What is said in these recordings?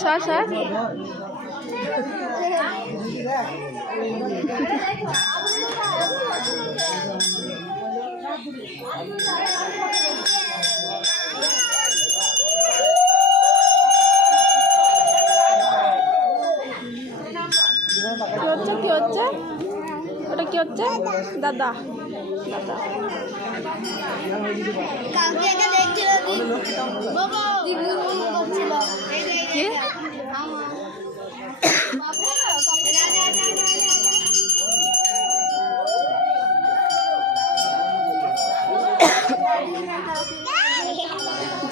সর সর কি হচ্ছে ওটা কি হচ্ছে দাদা দাদা কি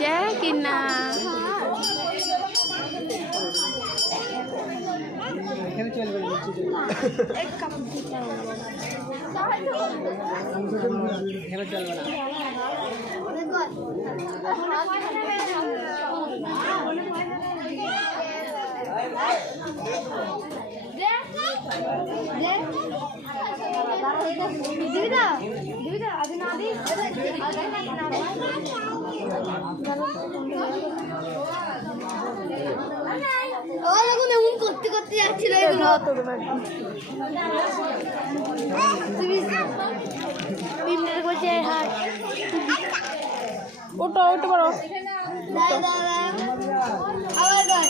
যায় কিনা এখানে চলবে না এখানে চলবে না এমন করতে করতে যাচ্ছিল এগুলো ওটা ওটা বড় আবার